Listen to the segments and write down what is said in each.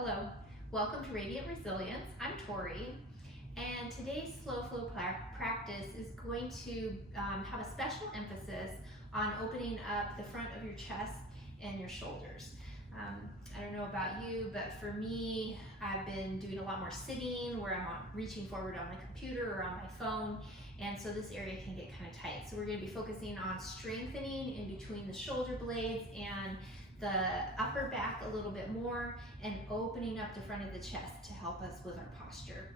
Hello, welcome to Radiant Resilience. I'm Torrey, and today's slow flow practice is going to have a special emphasis on opening up the front of your chest and your shoulders. I don't know about you, but for me, I've been doing a lot more sitting where I'm reaching forward on my computer or on my phone, and so this area can get kind of tight. So we're going to be focusing on strengthening in between the shoulder blades and the upper back a little bit more and opening up the front of the chest to help us with our posture.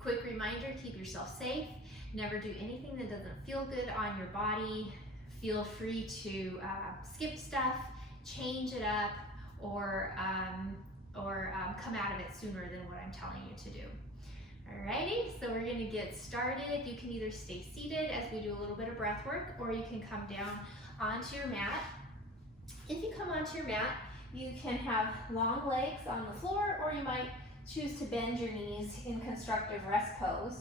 Quick reminder, keep yourself safe. Never do anything that doesn't feel good on your body. Feel free to skip stuff, change it up, or come out of it sooner than what I'm telling you to do. Alrighty, so we're gonna get started. You can either stay seated as we do a little bit of breath work, or you can come down onto your mat. If you come onto your mat, you can have long legs on the floor, or you might choose to bend your knees in constructive rest pose.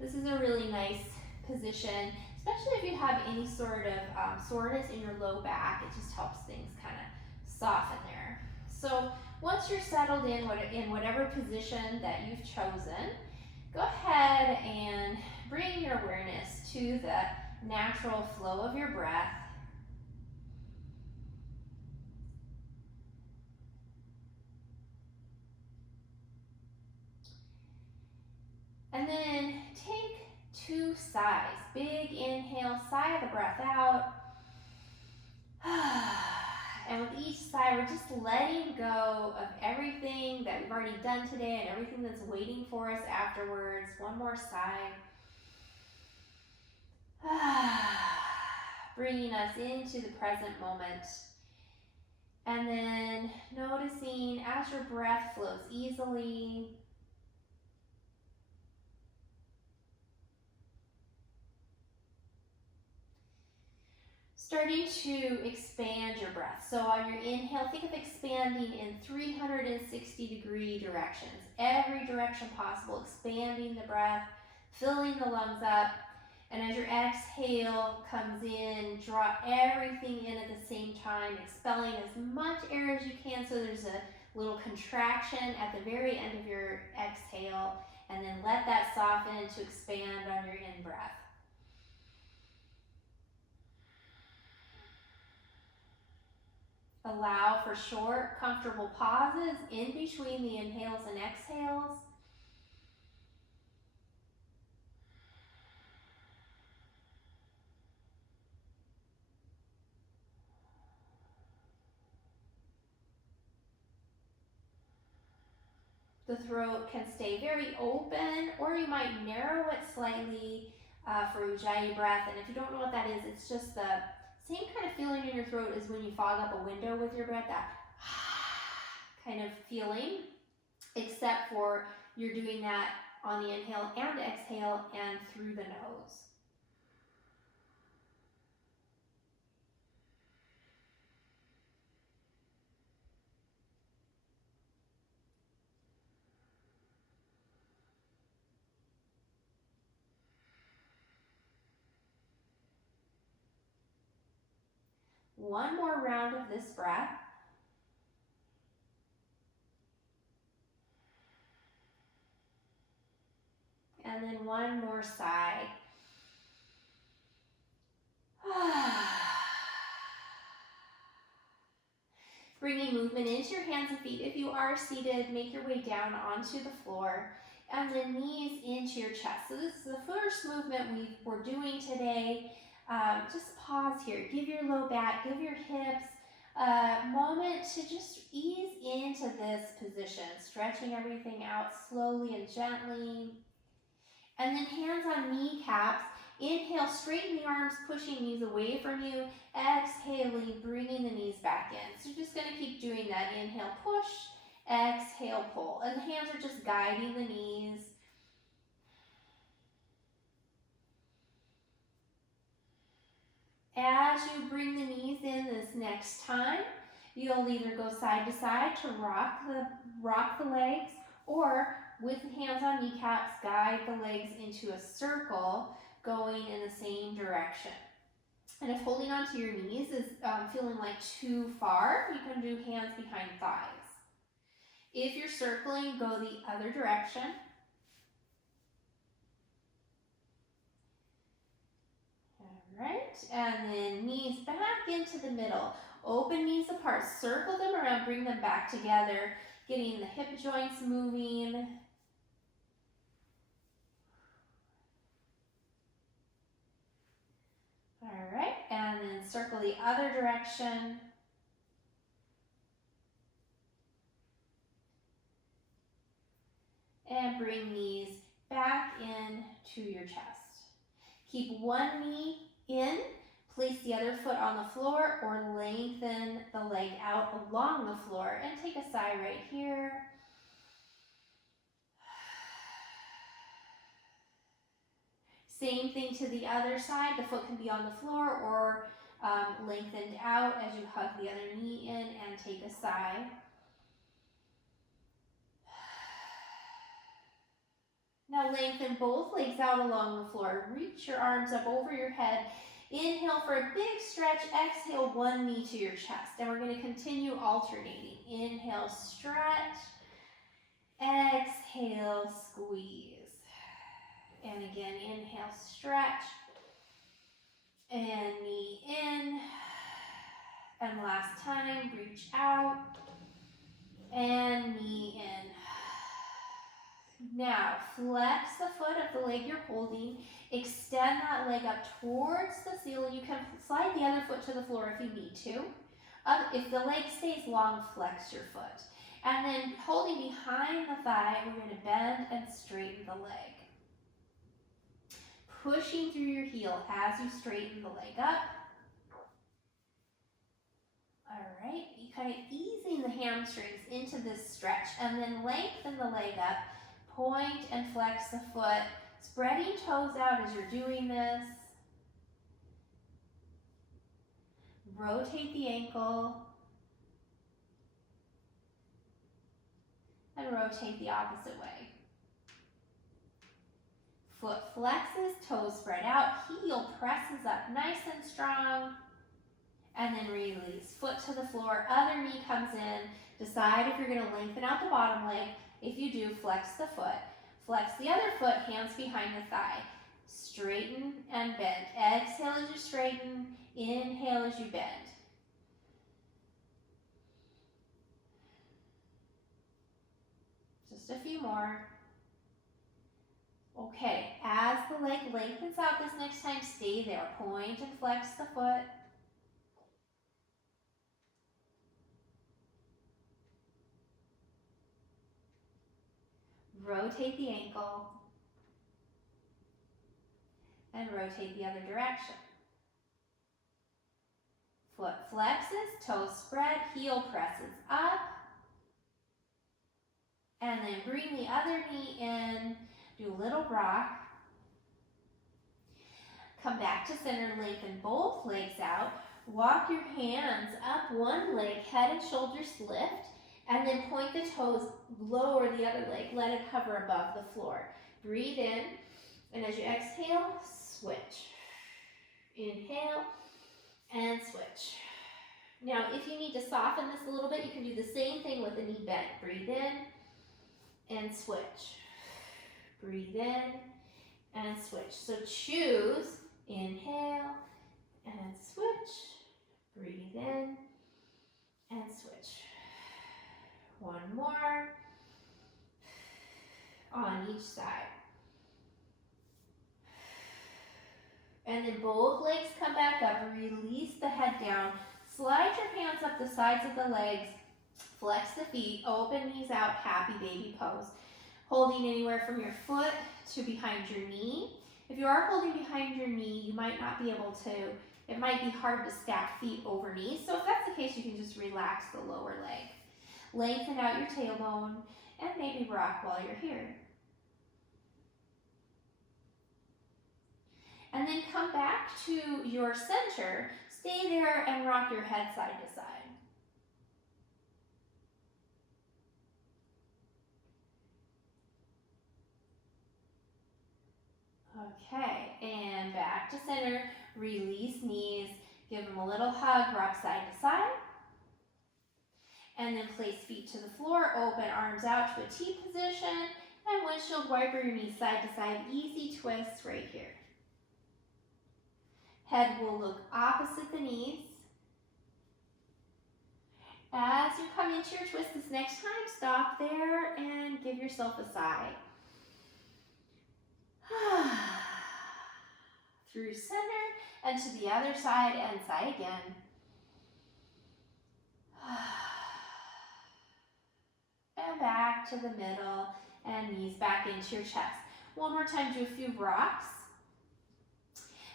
This is a really nice position, especially if you have any sort of soreness in your low back. It just helps things kind of soften there. So once you're settled in whatever position that you've chosen, go ahead and bring your awareness to the natural flow of your breath. And then take 2 sighs. Big inhale, sigh the breath out. And with each sigh, we're just letting go of everything that we've already done today and everything that's waiting for us afterwards. One more sigh. Bringing us into the present moment. And then noticing as your breath flows easily, starting to expand your breath. So on your inhale, think of expanding in 360-degree directions. Every direction possible, expanding the breath, filling the lungs up. And as your exhale comes in, draw everything in at the same time, expelling as much air as you can so there's a little contraction at the very end of your exhale, and then let that soften to expand on your in-breath. Allow for short, comfortable pauses in between the inhales and exhales. The throat can stay very open, or you might narrow it slightly for Ujjayi breath. And if you don't know what that is, it's just the same kind of feeling in your throat as when you fog up a window with your breath, that kind of feeling, except for you're doing that on the inhale and exhale and through the nose. One more round of this breath. And then one more sigh. Bringing movement into your hands and feet. If you are seated, make your way down onto the floor, and then knees into your chest. So this is the first movement we're doing today. Just pause here. Give your low back, give your hips a moment to just ease into this position, stretching everything out slowly and gently. And then hands on kneecaps. Inhale, straighten the arms, pushing knees away from you. Exhaling, bringing the knees back in. So you're just going to keep doing that. Inhale, push. Exhale, pull. And the hands are just guiding the knees. As you bring the knees in this next time, you'll either go side to side to rock the legs, or with hands on kneecaps, guide the legs into a circle going in the same direction. And if holding onto your knees is feeling like too far, you can do hands behind thighs. If you're circling, go the other direction. All right, and then knees back into the middle. Open knees apart, circle them around, bring them back together, getting the hip joints moving. All right, and then circle the other direction. And bring knees back in to your chest. Keep one knee in, place the other foot on the floor, or lengthen the leg out along the floor, and take a sigh right here. Same thing to the other side. The foot can be on the floor or lengthened out as you hug the other knee in and take a sigh. Now lengthen both legs out along the floor. Reach your arms up over your head. Inhale for a big stretch. Exhale, one knee to your chest. And we're going to continue alternating. Inhale, stretch. Exhale, squeeze. And again, inhale, stretch. And knee in. And last time, reach out. And knee in. Now, flex the foot of the leg you're holding. Extend that leg up towards the ceiling. You can slide the other foot to the floor if you need to. If the leg stays long, flex your foot. And then holding behind the thigh, we're going to bend and straighten the leg. Pushing through your heel as you straighten the leg up. All right, you kind of easing the hamstrings into this stretch and then lengthen the leg up. Point and flex the foot, spreading toes out as you're doing this. Rotate the ankle. And rotate the opposite way. Foot flexes, toes spread out, heel presses up nice and strong. And then release. Foot to the floor, other knee comes in. Decide if you're going to lengthen out the bottom leg. If you do, flex the foot. Flex the other foot, hands behind the thigh. Straighten and bend. Exhale as you straighten. Inhale as you bend. Just a few more. Okay, as the leg lengthens out this next time, stay there. Point and flex the foot. Rotate the ankle. And rotate the other direction. Foot flexes, toes spread, heel presses up. And then bring the other knee in, do a little rock. Come back to center, lengthen both legs out. Walk your hands up one leg, head and shoulders lift. And then point the toes, lower the other leg, let it hover above the floor. Breathe in, and as you exhale, switch. Inhale, and switch. Now, if you need to soften this a little bit, you can do the same thing with the knee bent. Breathe in, and switch. Breathe in, and switch. So choose, inhale, and switch. Breathe in, and switch. One more on each side. And then both legs come back up. Release the head down. Slide your hands up the sides of the legs. Flex the feet. Open knees out. Happy baby pose. Holding anywhere from your foot to behind your knee. If you are holding behind your knee, you might not be able to. It might be hard to stack feet over knees. So if that's the case, you can just relax the lower leg. Lengthen out your tailbone and maybe rock while you're here. And then come back to your center. Stay there and rock your head side to side. Okay, and back to center. Release knees. Give them a little hug, rock side to side. And then place feet to the floor, open arms out to a T position, and windshield wiper your knees side to side, easy twists right here. Head will look opposite the knees. As you come into your twist this next time, stop there and give yourself a sigh. Through center and to the other side and sigh again. And back to the middle and knees back into your chest. One more time, do a few rocks.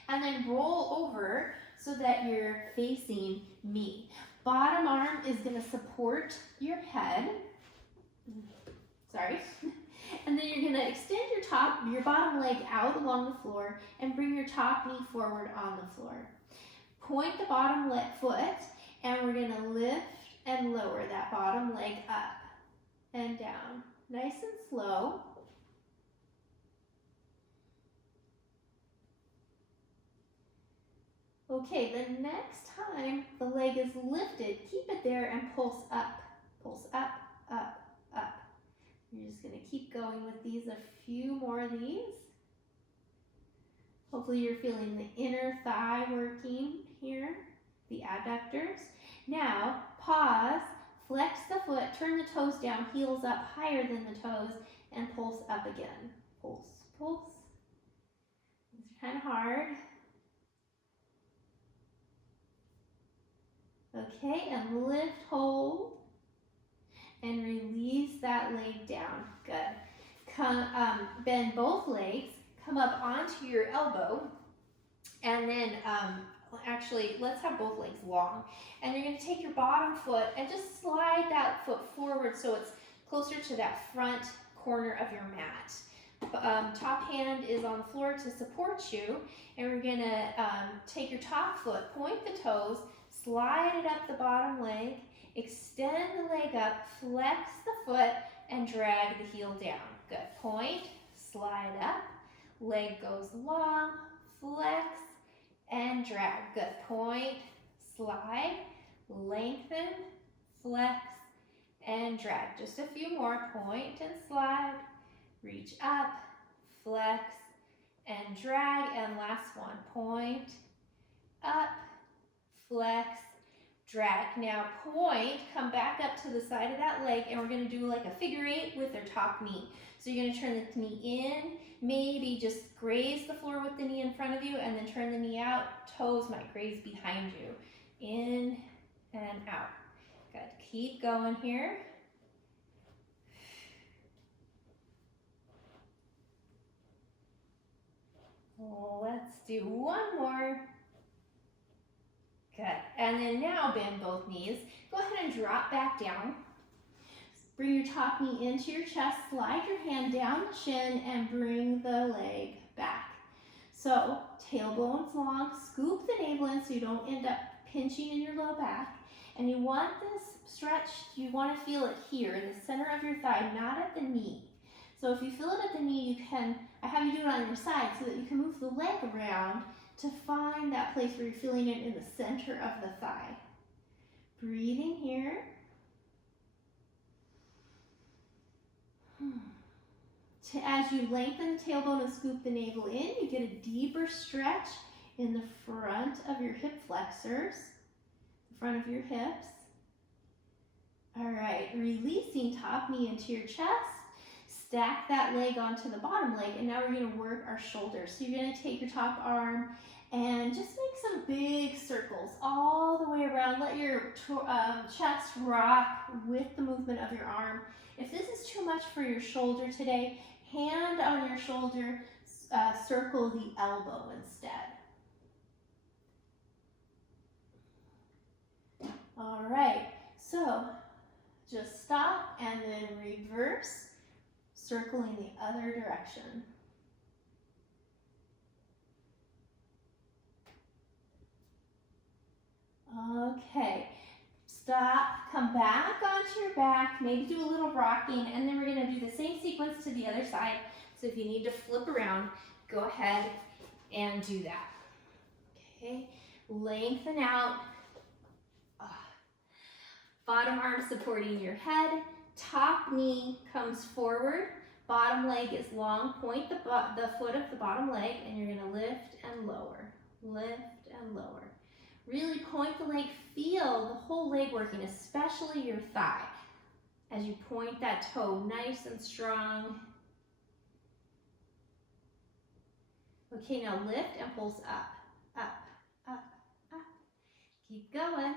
And then roll over so that you're facing me. Bottom arm is going to support your head. Sorry. And then you're going to extend your bottom leg out along the floor and bring your top knee forward on the floor. Point the bottom foot, and we're going to lift and lower that bottom leg up and down. Nice and slow. Okay, the next time the leg is lifted, keep it there and pulse up, up, up, up. You're just gonna keep going with these, a few more of these. Hopefully you're feeling the inner thigh working here, the adductors. Now, pause, flex the foot, turn the toes down, heels up higher than the toes, and pulse up again. Pulse, pulse. It's kind of hard. Okay, and lift, hold, and release that leg down. Good. Bend both legs, come up onto your elbow, and then actually, let's have both legs long. And you're going to take your bottom foot and just slide that foot forward so it's closer to that front corner of your mat. Top hand is on the floor to support you, and we're going to take your top foot, point the toes, slide it up the bottom leg, extend the leg up, flex the foot, and drag the heel down. Good. Point, slide up, leg goes long, flex, and drag. Good. Point, slide, lengthen, flex, and drag. Just a few more. Point and slide, reach up, flex, and drag. And last one. Point, up, flex, drag. Now point, come back up to the side of that leg, and we're going to do like a figure eight with our top knee. So you're going to turn the knee in, maybe just graze the floor with the knee in front of you, and then turn the knee out. Toes might graze behind you. In and out. Good. Keep going here. Let's do one more. Good. And then now bend both knees. Go ahead and drop back down. Bring your top knee into your chest, slide your hand down the shin, and bring the leg back. So tailbone's long, scoop the navel in so you don't end up pinching in your low back. And you want this stretch, you want to feel it here in the center of your thigh, not at the knee. So if you feel it at the knee, I have you do it on your side so that you can move the leg around to find that place where you're feeling it in the center of the thigh. Breathing here. As you lengthen the tailbone and scoop the navel in, you get a deeper stretch in the front of your hip flexors, the front of your hips. All right, releasing top knee into your chest. Stack that leg onto the bottom leg, and now we're going to work our shoulders. So you're going to take your top arm and just make some big circles all the way around. Let your chest rock with the movement of your arm. If this is too much for your shoulder today, hand on your shoulder, circle the elbow instead. All right, so just stop and then reverse, circling the other direction. Okay, stop, come back onto your back, maybe do a little rocking, and then we're going to do the same sequence to the other side. So if you need to flip around, go ahead and do that. Okay, lengthen out, Bottom arm supporting your head, top knee comes forward, bottom leg is long. Point the foot of the bottom leg and you're gonna lift and lower, lift and lower. Really point the leg, feel the whole leg working, especially your thigh. As you point that toe nice and strong. Okay, now lift and pulse up, up, up, up. Keep going.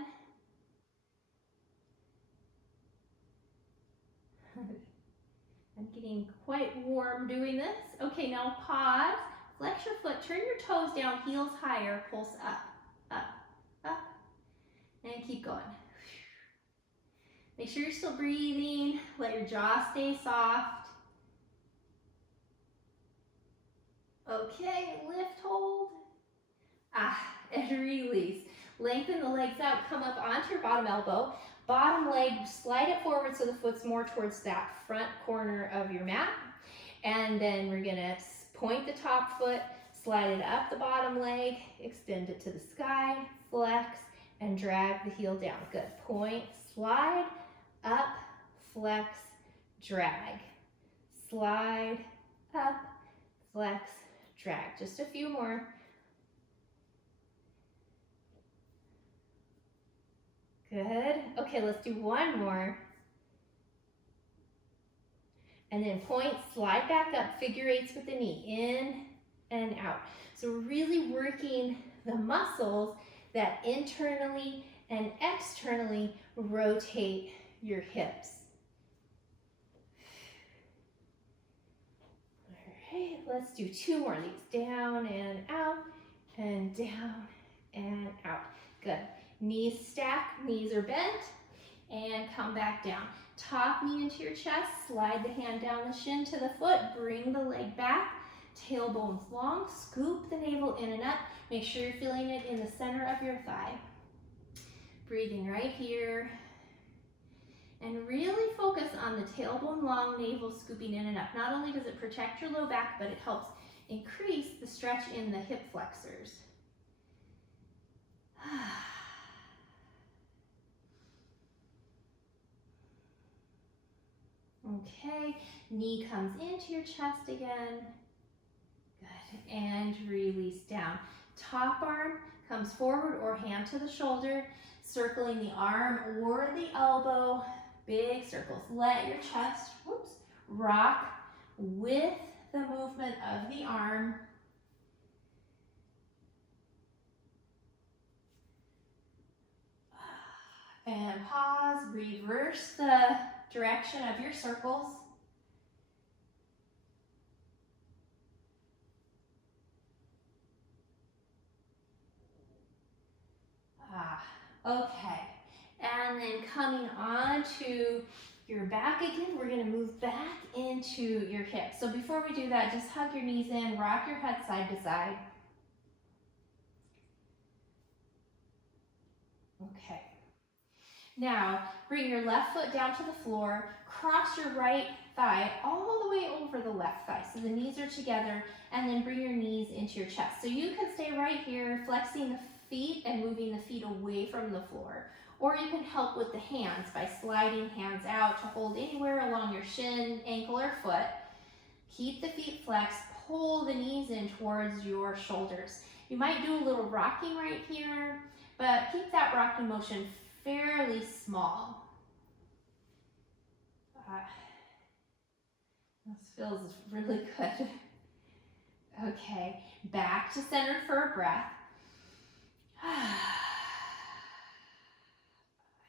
I'm getting quite warm doing this. Okay, now pause, flex your foot, turn your toes down, heels higher, pulse up, up, up, and keep going. Make sure you're still breathing, let your jaw stay soft. Okay, lift, hold, and release. Lengthen the legs out, come up onto your bottom elbow. Bottom leg, slide it forward so the foot's more towards that front corner of your mat. And then we're gonna point the top foot, slide it up the bottom leg, extend it to the sky, flex, and drag the heel down. Good. Point, slide, up, flex, drag. Slide, up, flex, drag. Just a few more. Good. Okay, let's do one more. And then point, slide back up, figure eights with the knee, in and out. So we're really working the muscles that internally and externally rotate your hips. All right, let's do two more of these. Down and out, and down and out. Good. Knees stack, knees are bent, and come back down. Top knee into your chest, slide the hand down the shin to the foot, bring the leg back, tailbone's long, scoop the navel in and up. Make sure you're feeling it in the center of your thigh. Breathing right here. And really focus on the tailbone long, navel scooping in and up. Not only does it protect your low back, but it helps increase the stretch in the hip flexors. Okay, knee comes into your chest again. Good, and release down. Top arm comes forward or hand to the shoulder, circling the arm or the elbow, big circles. Let your chest, rock with the movement of the arm. And pause, reverse the direction of your circles. Okay. And then coming on to your back again, we're gonna move back into your hips. So before we do that, just hug your knees in, rock your head side to side. Okay. Now, bring your left foot down to the floor, cross your right thigh all the way over the left thigh. So the knees are together, and then bring your knees into your chest. So you can stay right here, flexing the feet and moving the feet away from the floor. Or you can help with the hands by sliding hands out to hold anywhere along your shin, ankle, or foot. Keep the feet flexed, pull the knees in towards your shoulders. You might do a little rocking right here, but keep that rocking motion fairly small. This feels really good. Okay, back to center for a breath.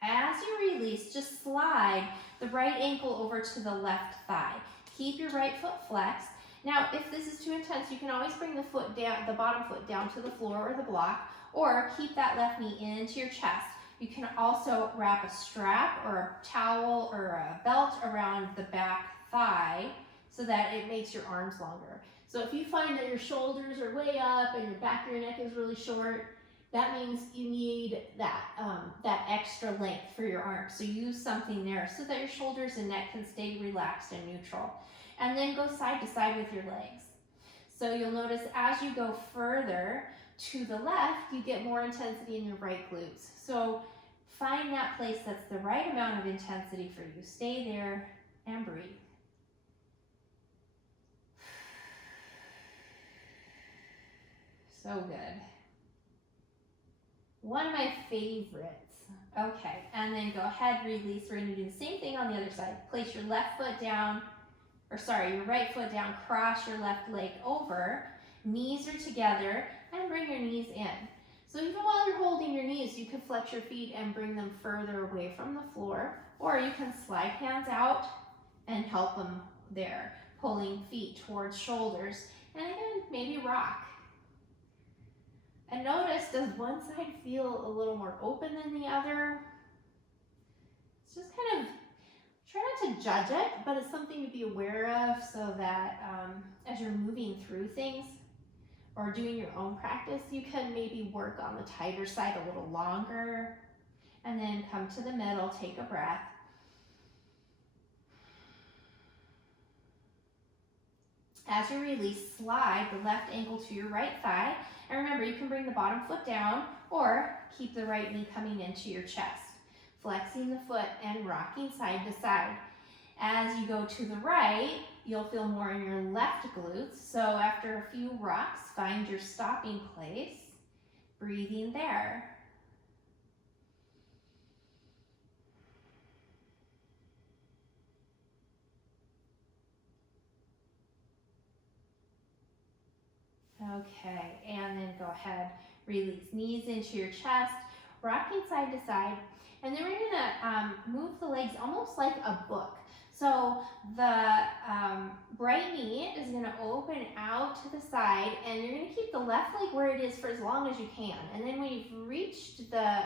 As you release, just slide the right ankle over to the left thigh. Keep your right foot flexed. Now, if this is too intense, you can always bring the foot down, the bottom foot down to the floor or the block, or keep that left knee into your chest. You can also wrap a strap or a towel or a belt around the back thigh so that it makes your arms longer. So if you find that your shoulders are way up and your back of your neck is really short, that means you need that, that extra length for your arms. So use something there so that your shoulders and neck can stay relaxed and neutral. And then go side to side with your legs. So you'll notice as you go further to the left, you get more intensity in your right glutes. So find that place that's the right amount of intensity for you. Stay there and breathe. So good. One of my favorites. Okay, and then go ahead, release. We're gonna do the same thing on the other side. Place your left foot down, your right foot down, cross your left leg over. Knees are together, and bring your knees in. So even while you're holding your knees, you can flex your feet and bring them further away from the floor, or you can slide hands out and help them there, pulling feet towards shoulders, and again, maybe rock. And notice, does one side feel a little more open than the other? It's just kind of, try not to judge it, but it's something to be aware of so that as you're moving through things or doing your own practice, you can maybe work on the tighter side a little longer, and then come to the middle, take a breath. As you release, slide the left ankle to your right thigh. And remember, you can bring the bottom foot down or keep the right knee coming into your chest. Flexing the foot and rocking side to side. As you go to the right, you'll feel more in your left glutes. So after a few rocks, find your stopping place, breathing there. Okay, and then go ahead, release knees into your chest, rocking side to side, and then we're gonna move the legs almost like a book. So the right knee is gonna open out to the side, and you're gonna keep the left leg where it is for as long as you can. And then when you've reached the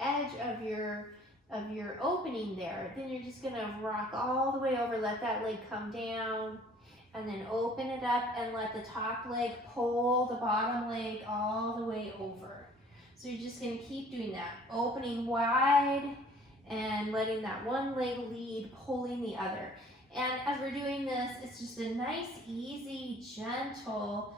edge of your opening there, then you're just gonna rock all the way over, let that leg come down, and then open it up and let the top leg pull the bottom leg all the way over. So you're just gonna keep doing that, opening wide and letting that one leg lead, pulling the other. And as we're doing this, it's just a nice, easy, gentle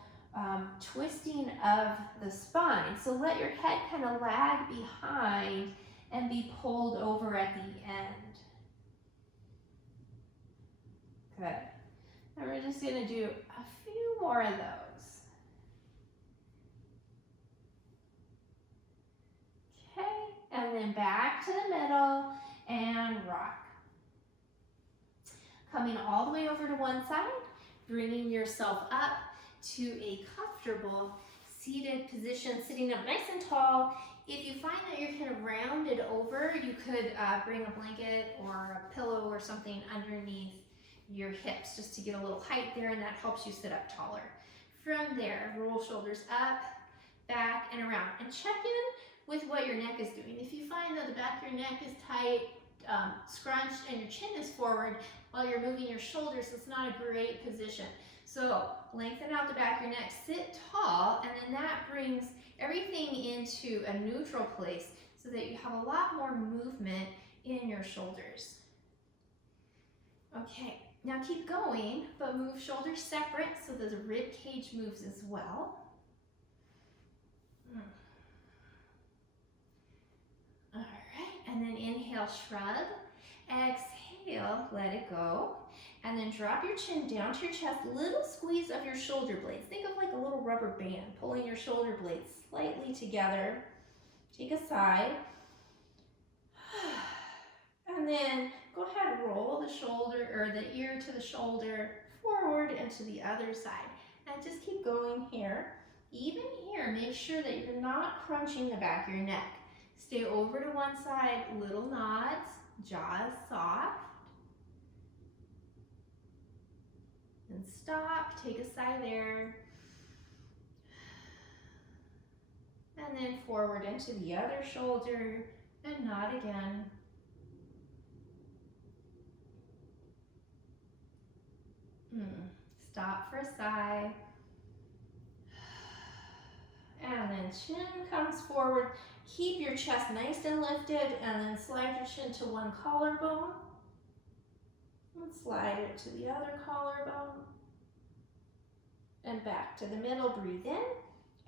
twisting of the spine. So let your head kind of lag behind and be pulled over at the end. Good. And we're just gonna do a few more of those. Okay, and then back to the middle and rock. Coming all the way over to one side, bringing yourself up to a comfortable seated position, sitting up nice and tall. If you find that you're kind of rounded over, you could bring a blanket or a pillow or something underneath your hips just to get a little height there, and that helps you sit up taller. From there, roll shoulders up, back, and around. And check in with what your neck is doing. If you find that the back of your neck is tight, scrunched, and your chin is forward while you're moving your shoulders, it's not a great position. So lengthen out the back of your neck, sit tall, and then that brings everything into a neutral place so that you have a lot more movement in your shoulders. Okay, now keep going, but move shoulders separate so the rib cage moves as well. All right, and then inhale, shrug. Exhale, let it go. And then drop your chin down to your chest, little squeeze of your shoulder blades. Think of like a little rubber band, pulling your shoulder blades slightly together. Take a sigh. And then go ahead, roll the shoulder or the ear to the shoulder forward and to the other side. And just keep going here. Even here, make sure that you're not crunching the back of your neck. Stay over to one side, little nods, jaws soft. And stop, take a sigh there. And then forward into the other shoulder and nod again. Stop for a sigh. And then chin comes forward. Keep your chest nice and lifted, and then slide your chin to one collarbone. And slide it to the other collarbone. And back to the middle, breathe in.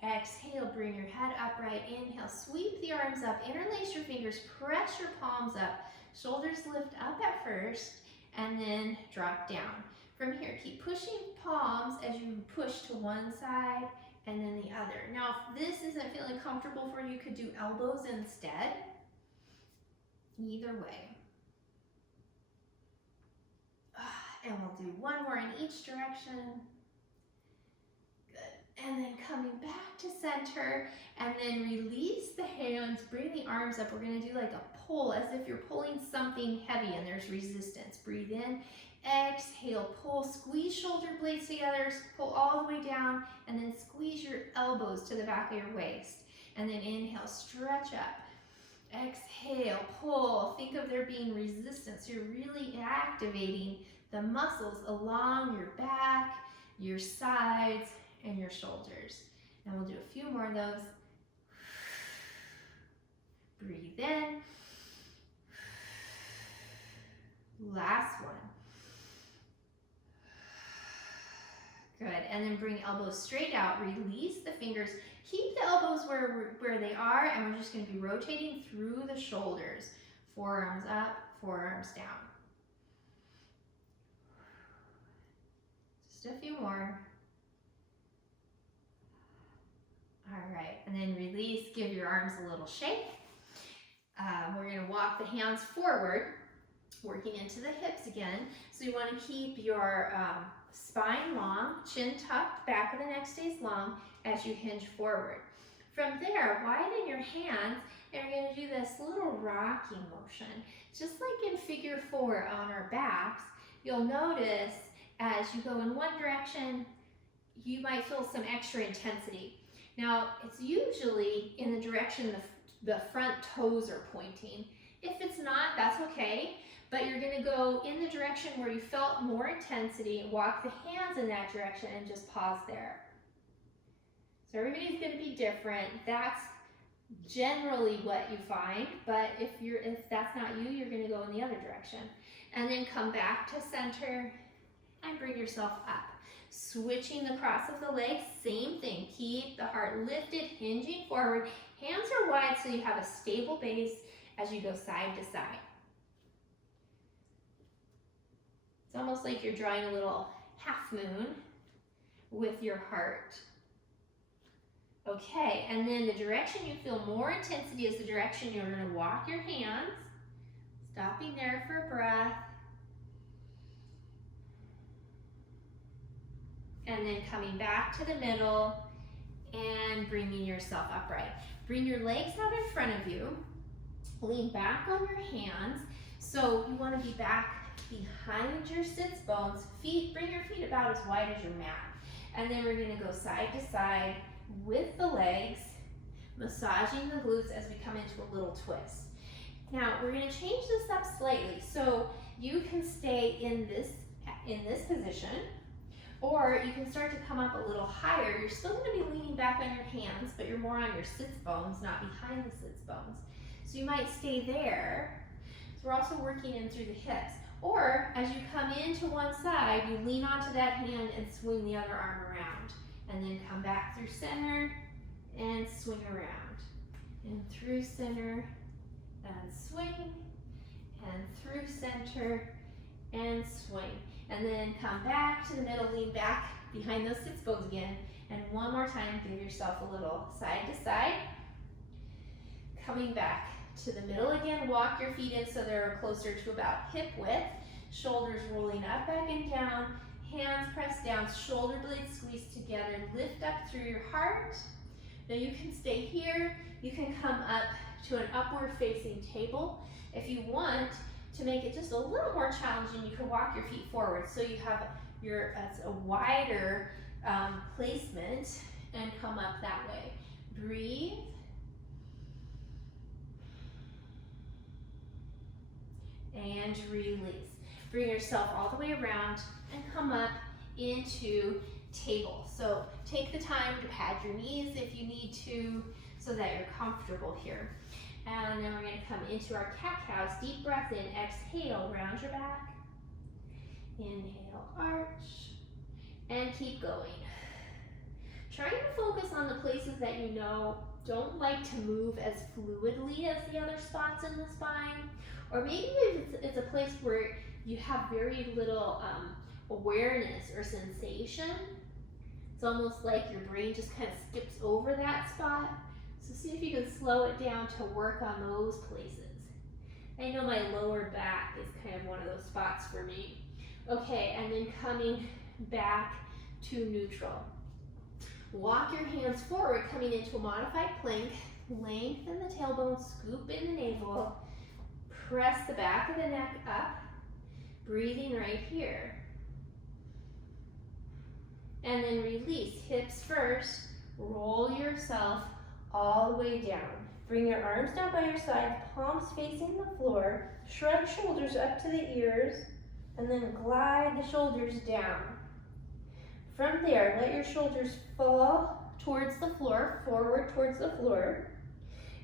Exhale, bring your head upright. Inhale, sweep the arms up, interlace your fingers, press your palms up. Shoulders lift up at first and then drop down. From here, keep pushing palms as you push to one side and then the other. Now, if this isn't feeling comfortable for you, you could do elbows instead. Either way. And we'll do one more in each direction. Good. And then coming back to center, and then release the hands, bring the arms up. We're gonna do like a pull, as if you're pulling something heavy and there's resistance. Breathe in, exhale, pull, squeeze shoulder blades together, pull all the way down, and then squeeze your elbows to the back of your waist. And then inhale, stretch up. Exhale, pull. Think of there being resistance. You're really activating the muscles along your back, your sides, and your shoulders. And we'll do a few more of those. Breathe in. Last one. Good, and then bring elbows straight out, release the fingers. Keep the elbows where they are, and we're just gonna be rotating through the shoulders. Forearms up, forearms down. Just a few more. All right, and then release, give your arms a little shake. We're gonna walk the hands forward, working into the hips again. So you wanna keep your spine long, chin tucked, back of the neck stays long as you hinge forward. From there, widen your hands, and we're gonna do this little rocking motion. Just like in figure 4 on our backs, you'll notice as you go in one direction, you might feel some extra intensity. Now, it's usually in the direction the front toes are pointing. If it's not, that's okay, but you're gonna go in the direction where you felt more intensity, walk the hands in that direction, and just pause there. So everybody's gonna be different. That's generally what you find, but if that's not you, you're gonna go in the other direction. And then come back to center and bring yourself up. Switching the cross of the legs, same thing. Keep the heart lifted, hinging forward. Hands are wide so you have a stable base as you go side to side. It's almost like you're drawing a little half moon with your heart. Okay, and then the direction you feel more intensity is the direction you're going to walk your hands. Stopping there for a breath. And then coming back to the middle and bringing yourself upright. Bring your legs out in front of you. Lean back on your hands. So you want to be back behind your sits bones. Bring your feet about as wide as your mat. And then we're going to go side to side with the legs, massaging the glutes as we come into a little twist. Now we're going to change this up slightly. So you can stay in this position, or you can start to come up a little higher. You're still going to be leaning back on your hands, but you're more on your sits bones, not behind the sits bones. So you might stay there. So we're also working in through the hips. Or as you come into one side, you lean onto that hand and swing the other arm around. And then come back through center and swing around. And through center and swing. And through center and swing. And then come back to the middle, lean back behind those sits bones again. And one more time, give yourself a little side to side. Coming back to the middle again, walk your feet in so they're closer to about hip width. Shoulders rolling up, back and down. Hands pressed down, shoulder blades squeezed together. Lift up through your heart. Now you can stay here. You can come up to an upward facing table. If you want to make it just a little more challenging, you can walk your feet forward so you have a wider placement and come up that way. Breathe. And release. Bring yourself all the way around and come up into table. So take the time to pad your knees if you need to so that you're comfortable here. And then we're going to come into our cat-cows. Deep breath in, exhale, round your back. Inhale, arch, and keep going. trying to focus on the places that you know don't like to move as fluidly as the other spots in the spine. Or maybe it's a place where you have very little awareness or sensation. It's almost like your brain just kind of skips over that spot. So see if you can slow it down to work on those places. I know my lower back is kind of one of those spots for me. Okay, and then coming back to neutral. Walk your hands forward, coming into a modified plank. Lengthen the tailbone, scoop in the navel. Press the back of the neck up. Breathing right here. And then release, hips first. Roll yourself all the way down. Bring your arms down by your side, palms facing the floor. Shrug shoulders up to the ears, and then glide the shoulders down. From there, let your shoulders fall towards the floor, forward towards the floor,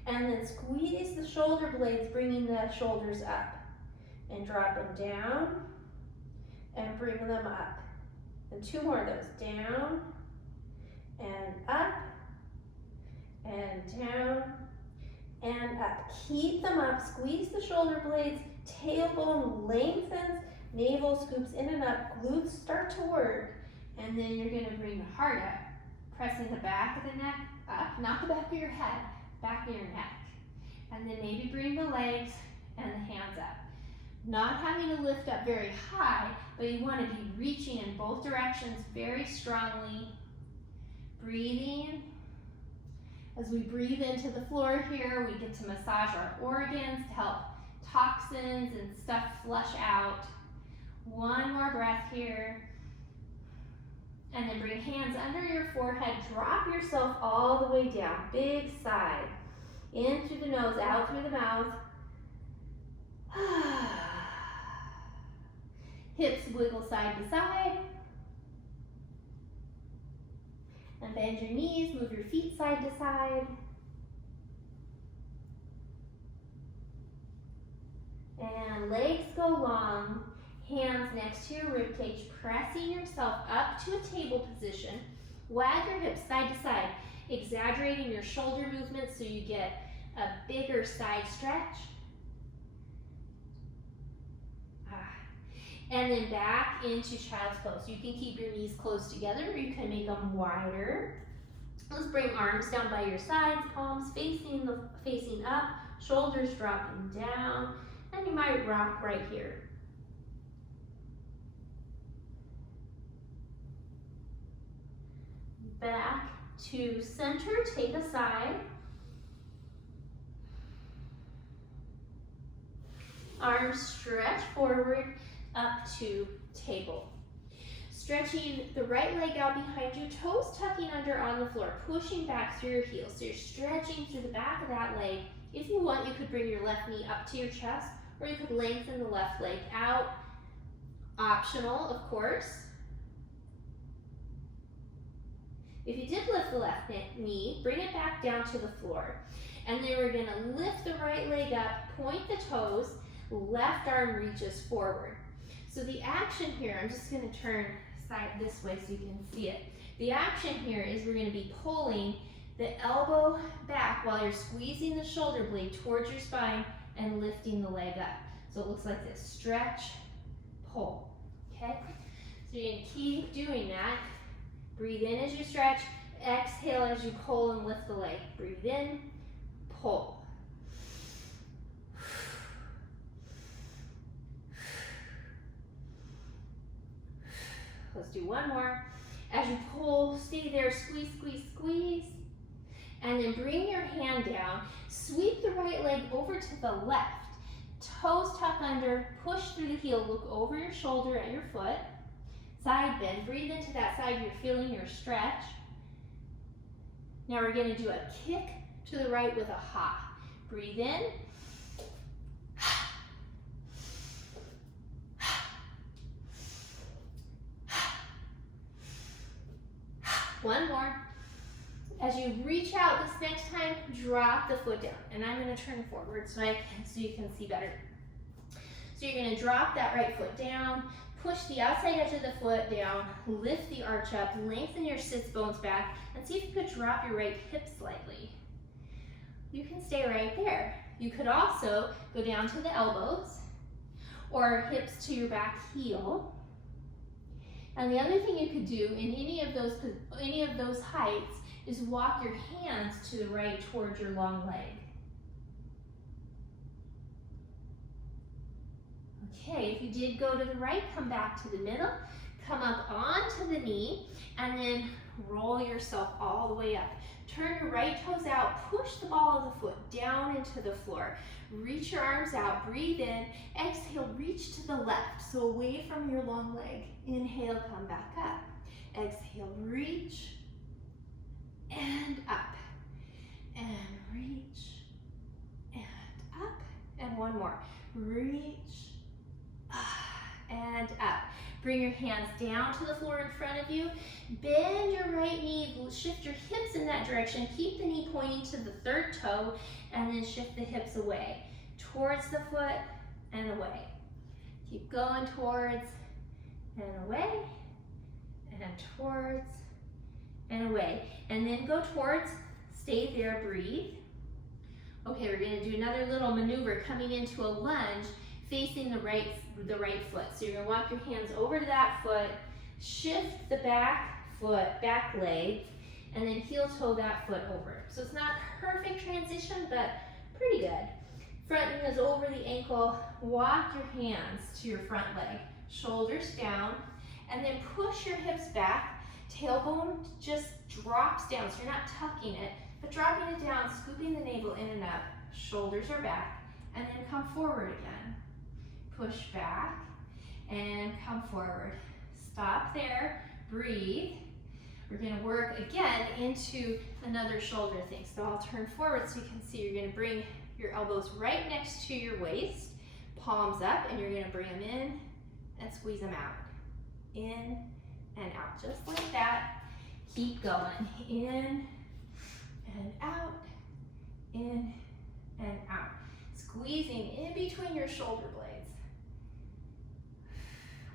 and then squeeze the shoulder blades, bringing the shoulders up, and drop them down, and bring them up. And 2 more of those, down, and up, and down, and up. Keep them up, squeeze the shoulder blades, tailbone lengthens, navel scoops in and up, glutes start to work, and then you're gonna bring the heart up, pressing the back of the neck up, not the back of your head, back of your neck. And then maybe bring the legs and the hands up. Not having to lift up very high, but you wanna be reaching in both directions very strongly. Breathing. As we breathe into the floor here, we get to massage our organs to help toxins and stuff flush out. 1 more breath here. And then bring hands under your forehead, drop yourself all the way down, big sigh. In through the nose, out through the mouth. Hips wiggle side to side. And bend your knees, move your feet side to side. And legs go long. Hands next to your ribcage, pressing yourself up to a table position. Wag your hips side to side, exaggerating your shoulder movement so you get a bigger side stretch. And then back into child's pose. You can keep your knees close together or you can make them wider. Let's bring arms down by your sides, palms facing up, shoulders dropping down, and you might rock right here. Back to center, take a side. Arms stretch forward, up to table. Stretching the right leg out behind you, toes tucking under on the floor, pushing back through your heels. So you're stretching through the back of that leg. If you want, you could bring your left knee up to your chest, or you could lengthen the left leg out. Optional, of course. If you did lift the left knee, bring it back down to the floor. And then we're gonna lift the right leg up, point the toes, left arm reaches forward. So the action here, I'm just gonna turn side this way so you can see it. The action here is we're gonna be pulling the elbow back while you're squeezing the shoulder blade towards your spine and lifting the leg up. So it looks like this, stretch, pull, okay? So you're gonna keep doing that. Breathe in as you stretch, exhale as you pull and lift the leg. Breathe in, pull. Let's do 1 more. As you pull, stay there, squeeze, squeeze, squeeze. And then bring your hand down, sweep the right leg over to the left. Toes tuck under, push through the heel, look over your shoulder at your foot. Side bend, breathe into that side, you're feeling your stretch. Now we're gonna do a kick to the right with a hop. Breathe in. One more. As you reach out this next time, drop the foot down. And I'm gonna turn forward so you can see better. So you're gonna drop that right foot down, push the outside edge of the foot down, lift the arch up, lengthen your sits bones back, and see if you could drop your right hip slightly. You can stay right there. You could also go down to the elbows or hips to your back heel. And the other thing you could do in any of those heights is walk your hands to the right towards your long leg. Okay, if you did go to the right, come back to the middle, come up onto the knee, and then roll yourself all the way up. Turn your right toes out, push the ball of the foot down into the floor. Reach your arms out, breathe in, exhale, reach to the left, so away from your long leg. Inhale, come back up. Exhale, reach, and up, and reach, and up, and one more. Reach, and up. Bring your hands down to the floor in front of you. Bend your right knee, shift your hips in that direction. Keep the knee pointing to the third toe, and then shift the hips away, towards the foot and away. Keep going towards and away, and towards and away. And then go towards, stay there, breathe. Okay, we're gonna do another little maneuver coming into a lunge facing the right foot. So you're gonna walk your hands over to that foot, shift the back foot, back leg, and then heel toe that foot over. So it's not a perfect transition, but pretty good. Front knee is over the ankle, walk your hands to your front leg, shoulders down, and then push your hips back. Tailbone just drops down, so you're not tucking it, but dropping it down, scooping the navel in and up, shoulders are back, and then come forward again. Push back and come forward. Stop there, breathe. We're gonna work again into another shoulder thing. So I'll turn forward so you can see. You're gonna bring your elbows right next to your waist, palms up, and you're gonna bring them in and squeeze them out. In and out, just like that. Keep going, in and out, in and out. Squeezing in between your shoulder blades.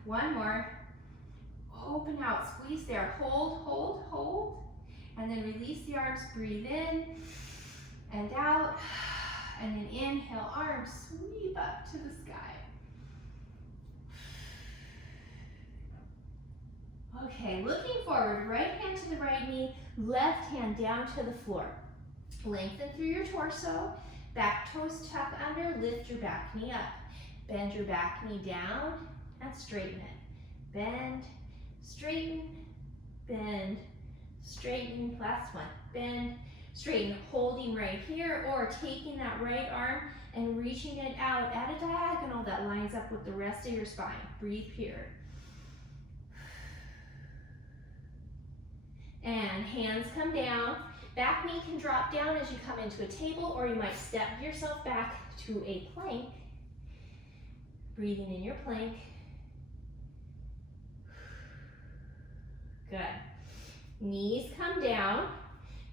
One more. Open out, squeeze there. Hold, hold, hold. And then release the arms, breathe in and out. And then inhale, arms sweep up to the sky. Okay, looking forward, right hand to the right knee, left hand down to the floor. Lengthen through your torso, back toes tuck under, lift your back knee up. Bend your back knee down and straighten it. Bend, straighten, bend, straighten. Last one, bend, straighten. Holding right here or taking that right arm and reaching it out at a diagonal that lines up with the rest of your spine. Breathe here. And hands come down. Back knee can drop down as you come into a table, or you might step yourself back to a plank. Breathing in your plank. Good. Knees come down,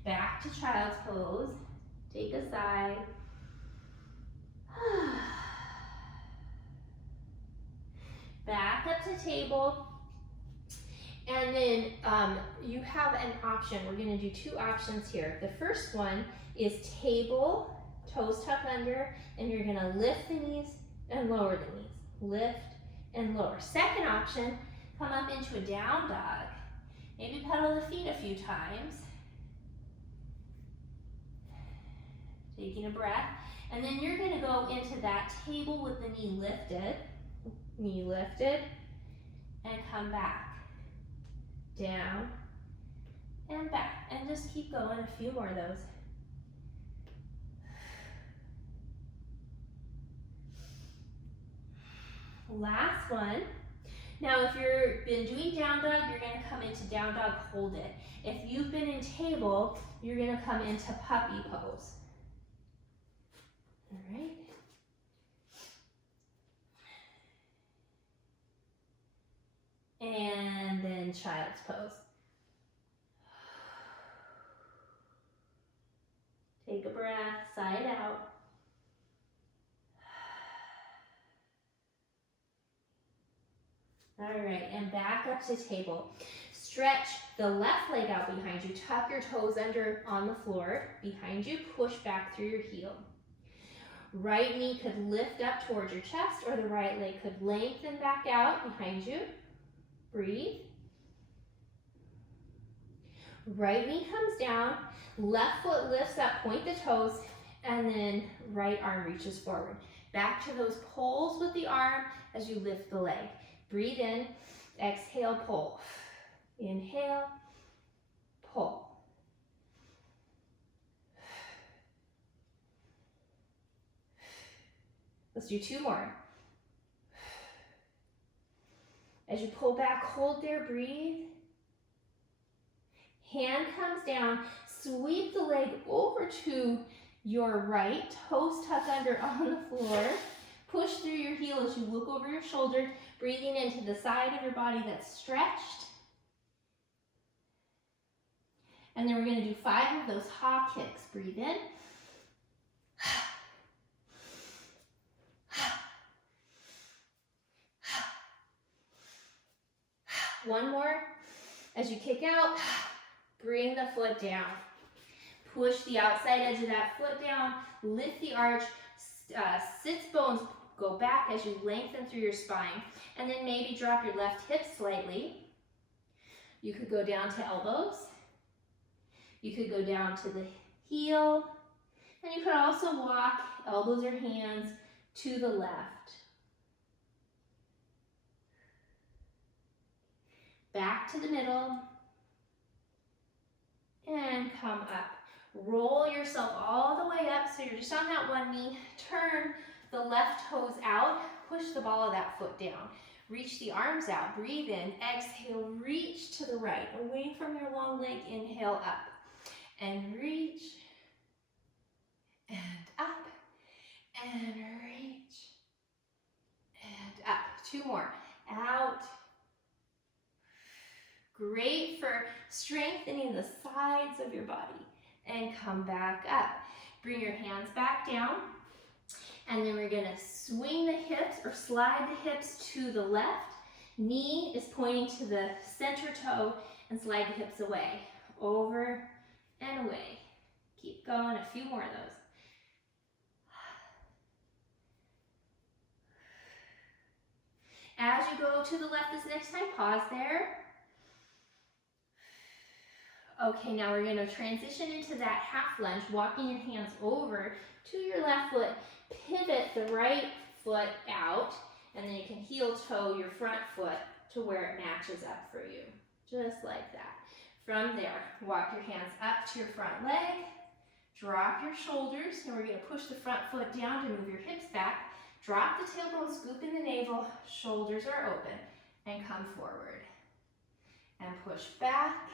back to child's pose. Take a sigh. Back up to table. And then you have an option. We're going to do two options here. The first one is table, toes tuck under, and you're going to lift the knees and lower the knees. Lift and lower. Second option, come up into a down dog. Maybe pedal the feet a few times. Taking a breath. And then you're going to go into that table with the knee lifted, and come back. Down and back, and just keep going, a few more of those. Last one. Now if you've been doing down dog, you're going to come into down dog, hold it. If you've been in table, you're going to come into puppy pose. All right. And then child's pose. Take a breath, sigh it out. All right, and back up to table. Stretch the left leg out behind you. Tuck your toes under on the floor. Behind you, push back through your heel. Right knee could lift up towards your chest, or the right leg could lengthen back out behind you. Breathe. Right knee comes down, left foot lifts up, point the toes, and then right arm reaches forward. Back to those pulls with the arm as you lift the leg. Breathe in, exhale, pull. Inhale, pull. Let's do 2 more. As you pull back, hold there, breathe. Hand comes down, sweep the leg over to your right, toes tuck under on the floor. Push through your heel as you look over your shoulder, breathing into the side of your body that's stretched. And then we're going to do 5 of those hop kicks. Breathe in. One more. As you kick out, bring the foot down. Push the outside edge of that foot down. Lift the arch. Sits bones go back as you lengthen through your spine. And then maybe drop your left hip slightly. You could go down to elbows. You could go down to the heel. And you could also walk elbows or hands to the left. Back to the middle. And come up. Roll yourself all the way up so you're just on that one knee. Turn the left toes out. Push the ball of that foot down. Reach the arms out. Breathe in. Exhale. Reach to the right. Away from your long leg. Inhale up. And reach. And up. And reach. And up. 2 more. Out. Great for strengthening the sides of your body. And come back up. Bring your hands back down. And then we're going to swing the hips or slide the hips to the left. Knee is pointing to the center toe and slide the hips away. Over and away. Keep going. A few more of those. As you go to the left this next time, pause there. Okay, now we're going to transition into that half lunge, walking your hands over to your left foot, pivot the right foot out, and then you can heel toe your front foot to where it matches up for you, just like that. From there, walk your hands up to your front leg, drop your shoulders, and we're going to push the front foot down to move your hips back, drop the tailbone, scoop in the navel, shoulders are open, and come forward. And push back,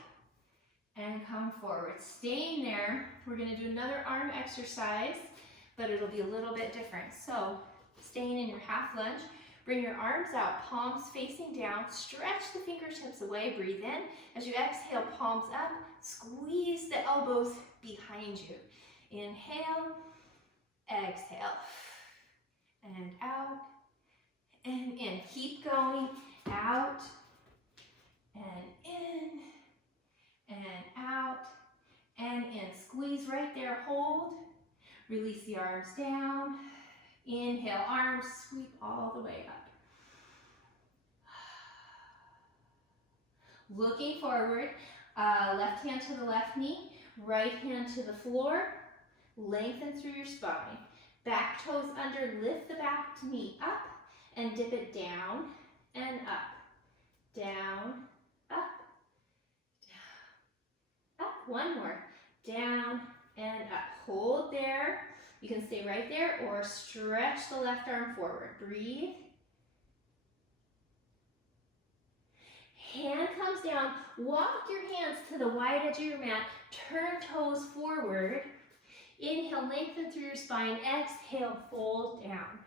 and come forward. Staying there, we're going to do another arm exercise, but it'll be a little bit different. So, staying in your half lunge, bring your arms out, palms facing down, stretch the fingertips away, breathe in. As you exhale, palms up, squeeze the elbows behind you. Inhale, exhale, and out, and in. Keep going, out, and in, and out, and in. Squeeze right there, hold. Release the arms down. Inhale, arms sweep all the way up. Looking forward, left hand to the left knee, right hand to the floor. Lengthen through your spine. Back toes under, lift the back knee up, and dip it down and up. Down, up. Up, one more, down and up. Hold there. You can stay right there or stretch the left arm forward. Breathe. Hand comes down. Walk your hands to the wide edge of your mat. Turn toes forward. Inhale, lengthen through your spine. Exhale, fold down.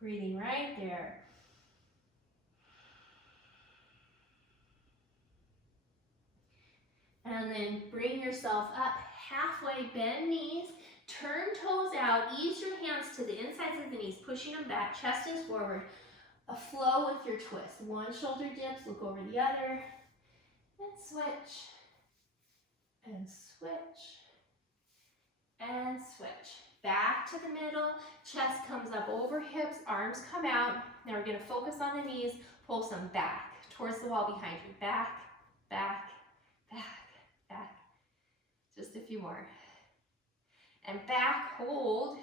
Breathing right there. And then bring yourself up halfway, bend knees, turn toes out, ease your hands to the insides of the knees, pushing them back, chest is forward, a flow with your twist. One shoulder dips, look over the other, and switch, and switch, and switch. Back to the middle, chest comes up over hips, arms come out. Now we're gonna focus on the knees, pull some back towards the wall behind you. Back, back, back, back. Just a few more. And back, hold.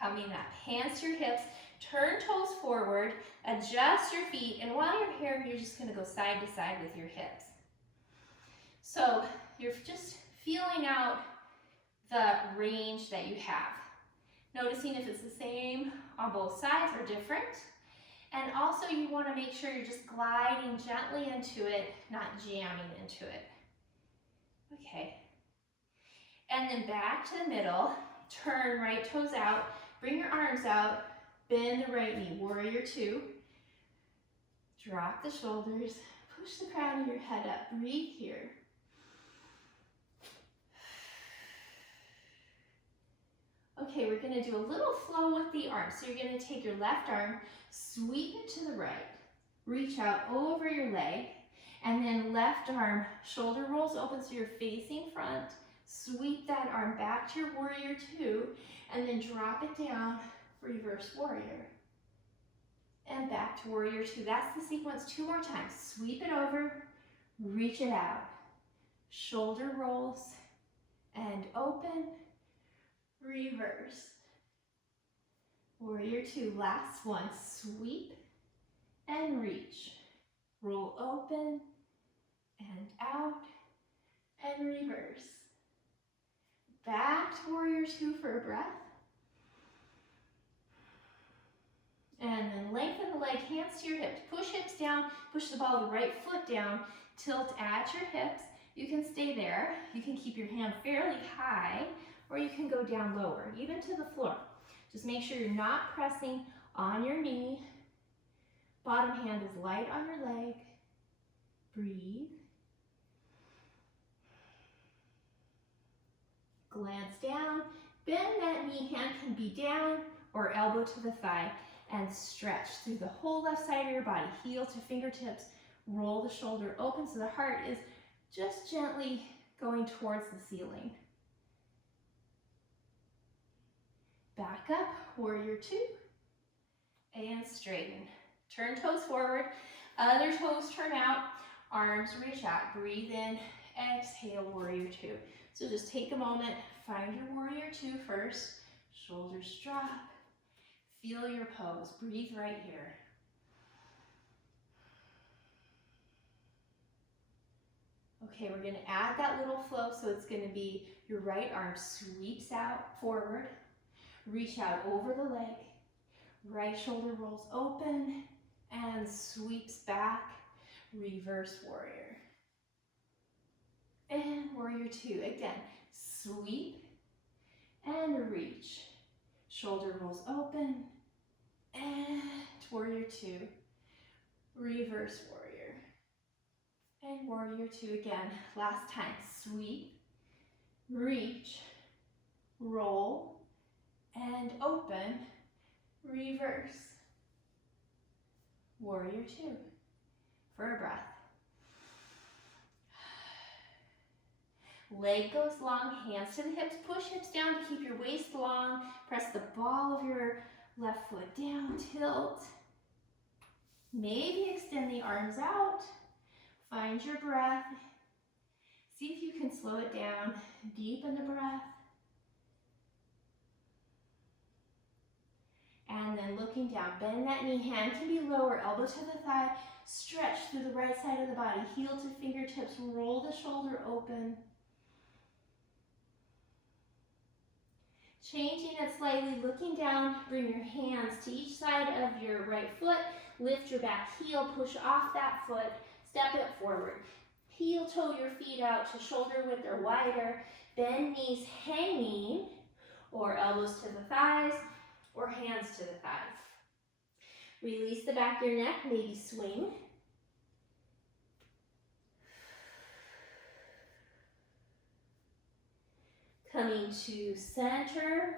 Coming up, hands to your hips, turn toes forward, adjust your feet, and while you're here, you're just gonna go side to side with your hips. So you're just feeling out the range that you have. Noticing if it's the same on both sides or different. And also you wanna make sure you're just gliding gently into it, not jamming into it. Okay. And then back to the middle, turn right toes out, bring your arms out, bend the right knee, warrior two. Drop the shoulders, push the crown of your head up, breathe here. Okay, we're gonna do a little flow with the arms. So you're gonna take your left arm, sweep it to the right, reach out over your leg, and then left arm, shoulder rolls open so you're facing front, sweep that arm back to your warrior two, and then drop it down, reverse warrior. And back to warrior two. That's the sequence 2 more times. Sweep it over, reach it out. Shoulder rolls and open, reverse. Warrior two, last one. Sweep and reach. Roll open and out and reverse. Back to warrior two for a breath. And then lengthen the leg, hands to your hips. Push hips down, push the ball of the right foot down, tilt at your hips. You can stay there. You can keep your hand fairly high, or you can go down lower, even to the floor. Just make sure you're not pressing on your knee. Bottom hand is light on your leg. Breathe. Glance down. Bend that knee, hand can be down or elbow to the thigh. And stretch through the whole left side of your body, heel to fingertips, roll the shoulder open so the heart is just gently going towards the ceiling. Back up, warrior two, and straighten. Turn toes forward, other toes turn out, arms reach out, breathe in, exhale, warrior two. So just take a moment, find your warrior two first, shoulders drop. Feel your pose. Breathe right here. Okay, we're going to add that little flow, so it's going to be your right arm sweeps out forward, reach out over the leg, right shoulder rolls open and sweeps back, reverse warrior. And warrior two, again, sweep and reach. Shoulder rolls open, and warrior two, reverse warrior, and warrior two again. Last time, sweep, reach, roll, and open, reverse, warrior two, for a breath. Leg goes long, hands to the hips, push hips down to keep your waist long, press the ball of your left foot down, tilt. Maybe extend the arms out, find your breath. See if you can slow it down, deepen the breath. And then looking down, bend that knee, hand can be lower, elbow to the thigh, stretch through the right side of the body, heel to fingertips, roll the shoulder open. Changing it slightly, looking down, bring your hands to each side of your right foot, lift your back heel, push off that foot, step it forward. Heel toe your feet out to shoulder width or wider, bend knees hanging, or elbows to the thighs, or hands to the thighs. Release the back of your neck, maybe swing. Coming to center,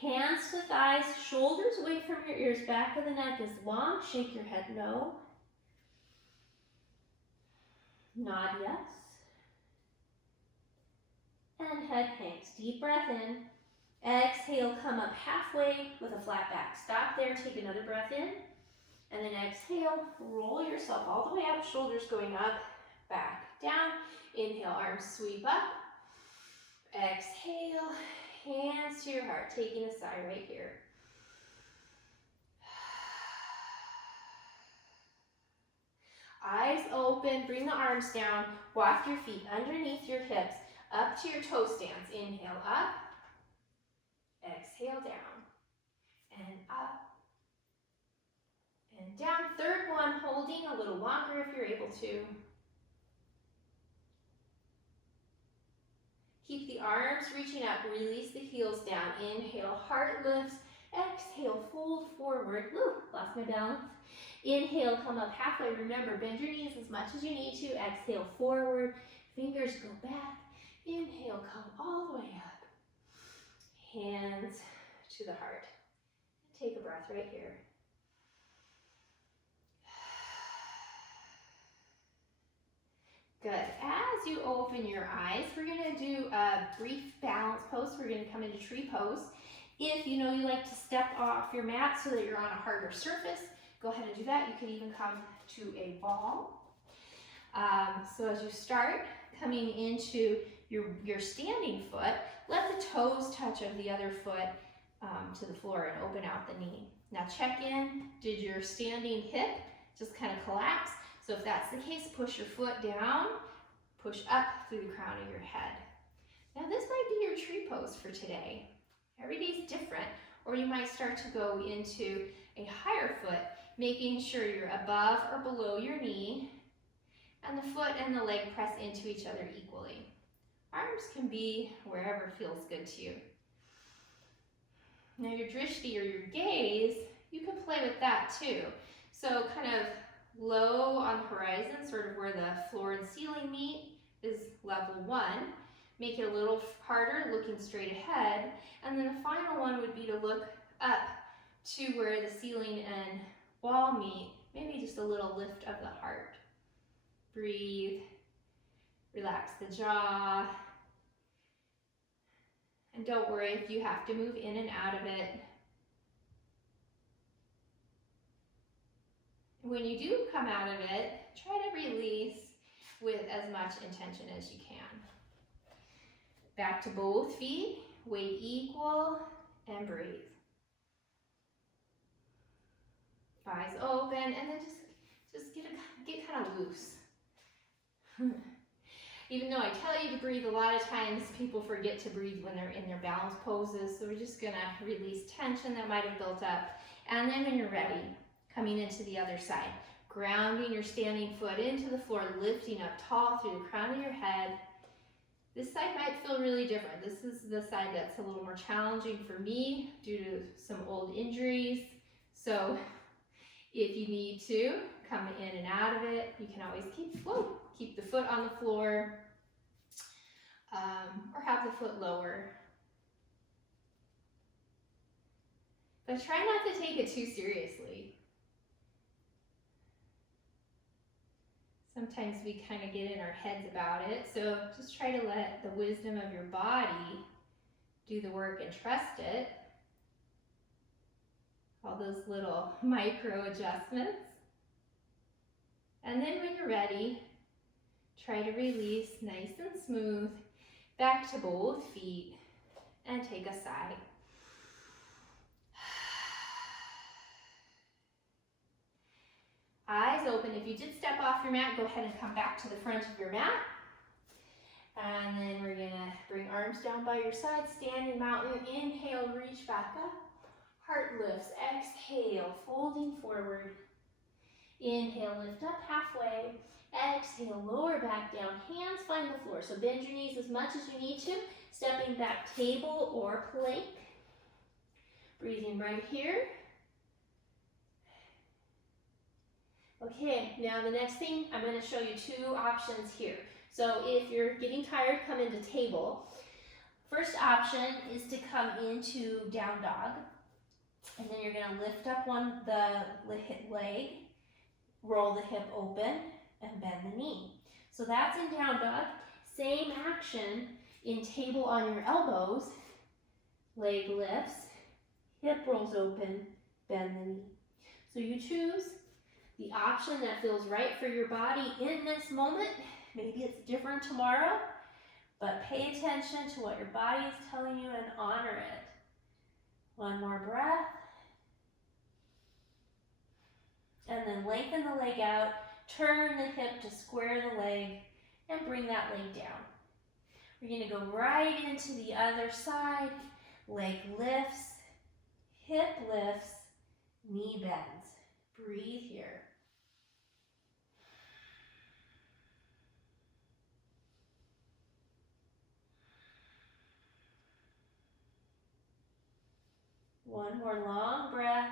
Hands to thighs, shoulders away from your ears, back of the neck is long. Shake your head no. Nod yes. And head hangs. Deep breath in. Exhale, come up halfway with a flat back. Stop there, take another breath in. And then exhale, roll yourself all the way up, shoulders going up, back, down. Inhale, arms sweep up. Exhale, hands to your heart, taking a sigh right here. Eyes open, bring the arms down, walk your feet underneath your hips, up to your toe stance. Inhale up, exhale down, and up, and down. Third one, holding a little longer if you're able to. Keep the arms reaching up, release the heels down. Inhale, heart lifts. Exhale, fold forward. Woo, lost my balance. Inhale, come up halfway. Remember, bend your knees as much as you need to. Exhale, forward. Fingers go back. Inhale, come all the way up. Hands to the heart. Take a breath right here. Good. As you open your eyes, we're going to do a brief balance pose. We're going to come into tree pose. If you know you like to step off your mat so that you're on a harder surface, go ahead and do that. You can even come to a ball. So as you start coming into your standing foot, let the toes touch of the other foot to the floor and open out the knee. Now check in. Did your standing hip just kind of collapse? So if that's the case, push your foot down, push up through the crown of your head. Now this might be your tree pose for today. Every day's different, or you might start to go into a higher foot, making sure you're above or below your knee, and the foot and the leg press into each other equally. Arms can be wherever feels good to you. Now your drishti or your gaze, you can play with that too. So kind of low on the horizon, sort of where the floor and ceiling meet, is level 1. Make it a little harder, looking straight ahead. And then the final one would be to look up to where the ceiling and wall meet, maybe just a little lift of the heart. Breathe, relax the jaw, and don't worry if you have to move in and out of it. When you do come out of it, try to release with as much intention as you can. Back to both feet, weight equal, and breathe. Eyes open, and then just get kind of loose. Even though I tell you to breathe, a lot of times people forget to breathe when they're in their balance poses, so we're just gonna release tension that might have built up. And then when you're ready, coming into the other side, grounding your standing foot into the floor, lifting up tall through the crown of your head. This side might feel really different. This is the side that's a little more challenging for me due to some old injuries. So if you need to come in and out of it, you can always keep the foot on the floor, or have the foot lower. But try not to take it too seriously. Sometimes we kind of get in our heads about it, so just try to let the wisdom of your body do the work and trust it. All those little micro adjustments. And then when you're ready, try to release nice and smooth, back to both feet, and take a sigh. Eyes open. If you did step off your mat, go ahead and come back to the front of your mat. And then we're gonna bring arms down by your side, standing mountain. Inhale, reach back up. Heart lifts. Exhale, folding forward. Inhale, lift up halfway. Exhale, lower back down. Hands find the floor. So bend your knees as much as you need to. Stepping back, table or plank. Breathing right here. Okay, now the next thing, I'm going to show you 2 options here. So if you're getting tired, come into table. First option is to come into down dog, and then you're going to lift up the leg, roll the hip open, and bend the knee. So that's in down dog. Same action in table on your elbows, leg lifts, hip rolls open, bend the knee. So you choose the option that feels right for your body in this moment. Maybe it's different tomorrow, but pay attention to what your body is telling you and honor it. One more breath. And then lengthen the leg out, turn the hip to square the leg, and bring that leg down. We're going to go right into the other side. Leg lifts, hip lifts, knee bends. Breathe here. One more long breath.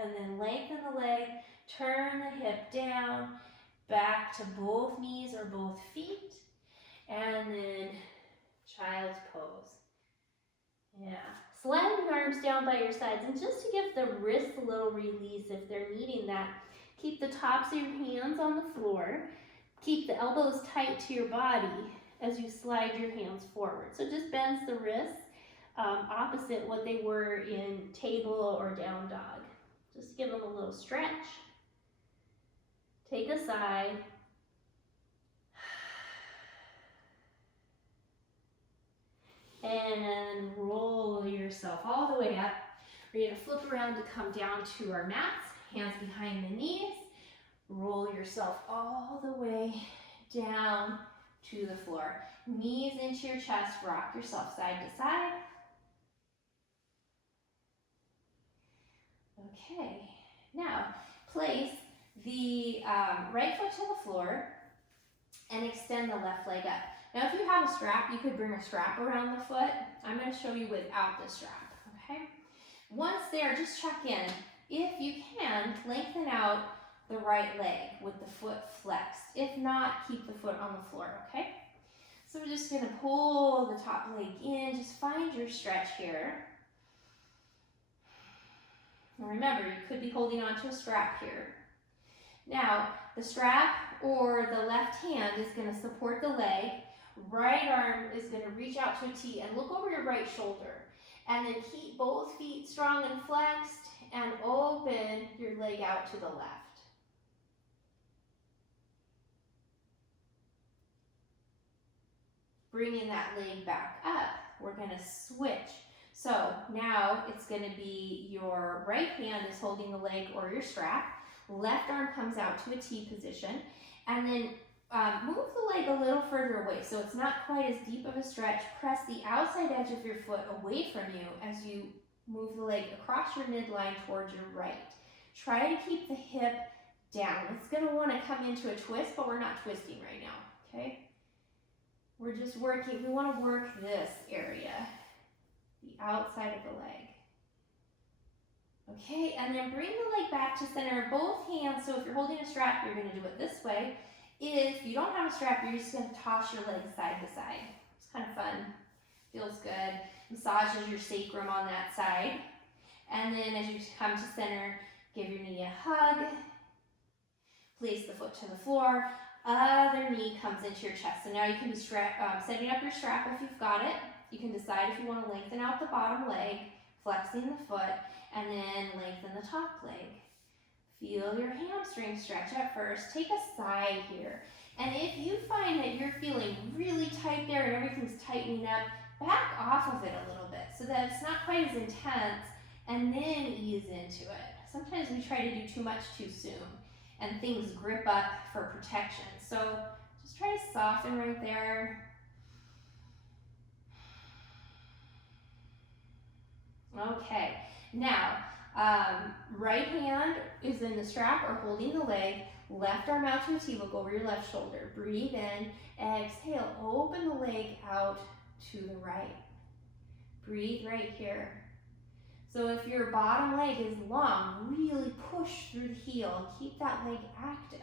And then lengthen the leg, turn the hip down, back to both knees or both feet, and then child's pose. Yeah. Slide your arms down by your sides, and just to give the wrists a little release if they're needing that, keep the tops of your hands on the floor. Keep the elbows tight to your body as you slide your hands forward. So it just bends the wrists opposite what they were in table or down dog. Just give them a little stretch. Take a side. And roll yourself all the way up. We're going to flip around to come down to our mats, hands behind the knees. Roll yourself all the way down to the floor. Knees into your chest, rock yourself side to side. Okay, now place the right foot to the floor and extend the left leg up. Now if you have a strap, you could bring a strap around the foot. I'm going to show you without the strap, okay? Once there, just check in. If you can, lengthen out the right leg with the foot flexed. If not, keep the foot on the floor, okay? So we're just going to pull the top leg in. Just find your stretch here. And remember, you could be holding onto a strap here. Now, the strap or the left hand is going to support the leg. Right arm is going to reach out to a T and look over your right shoulder. And then keep both feet strong and flexed and open your leg out to the left. Bringing that leg back up, we're going to switch. So now it's going to be your right hand is holding the leg or your strap. Left arm comes out to a T position. And then move the leg a little further away so it's not quite as deep of a stretch. Press the outside edge of your foot away from you as you move the leg across your midline towards your right. Try to keep the hip down. It's going to want to come into a twist, but we're not twisting right now, okay? We're just working, we want to work this area, the outside of the leg. Okay, and then bring the leg back to center, both hands. So if you're holding a strap, you're going to do it this way. If you don't have a strap, you're just going to toss your legs side to side. It's kind of fun, feels good. Massages your sacrum on that side. And then as you come to center, give your knee a hug. Place the foot to the floor. Other knee comes into your chest. So now you can be setting up your strap if you've got it. You can decide if you want to lengthen out the bottom leg, flexing the foot, and then lengthen the top leg. Feel your hamstring stretch at first. Take a side here. And if you find that you're feeling really tight there and everything's tightening up, back off of it a little bit so that it's not quite as intense, and then ease into it. Sometimes we try to do too much too soon and things grip up for protection. So just try to soften right there. Okay, now right hand is in the strap or holding the leg. Left arm out to a T, look over your left shoulder. Breathe in, exhale, open the leg out to the right. Breathe right here. So if your bottom leg is long, really push through the heel and keep that leg active.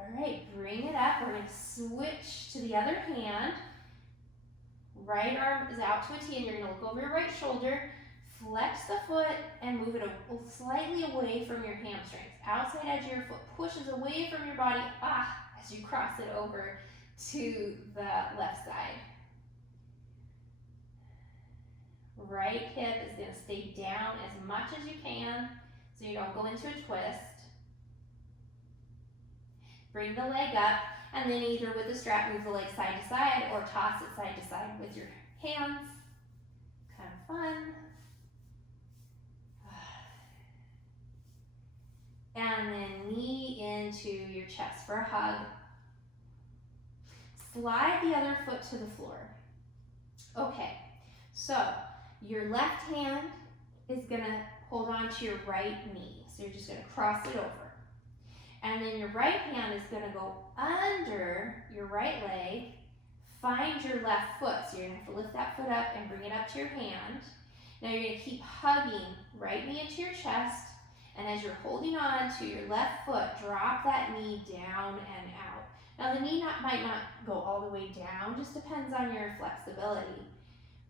All right, bring it up. We're going to switch to the other hand. Right arm is out to a T, and you're going to look over your right shoulder, flex the foot, and move it slightly away from your hamstrings. Outside edge of your foot pushes away from your body as you cross it over to the left side. Right hip is going to stay down as much as you can so you don't go into a twist. Bring the leg up, and then either with the strap move the leg side to side or toss it side to side with your hands. Kind of fun. And then knee into your chest for a hug. Slide the other foot to the floor. Okay, so your left hand is going to hold on to your right knee. So you're just going to cross it over. And then your right hand is going to go under your right leg, find your left foot. So you're going to have to lift that foot up and bring it up to your hand. Now you're going to keep hugging right knee into your chest. And as you're holding on to your left foot, drop that knee down and out. Now the knee might not go all the way down, just depends on your flexibility.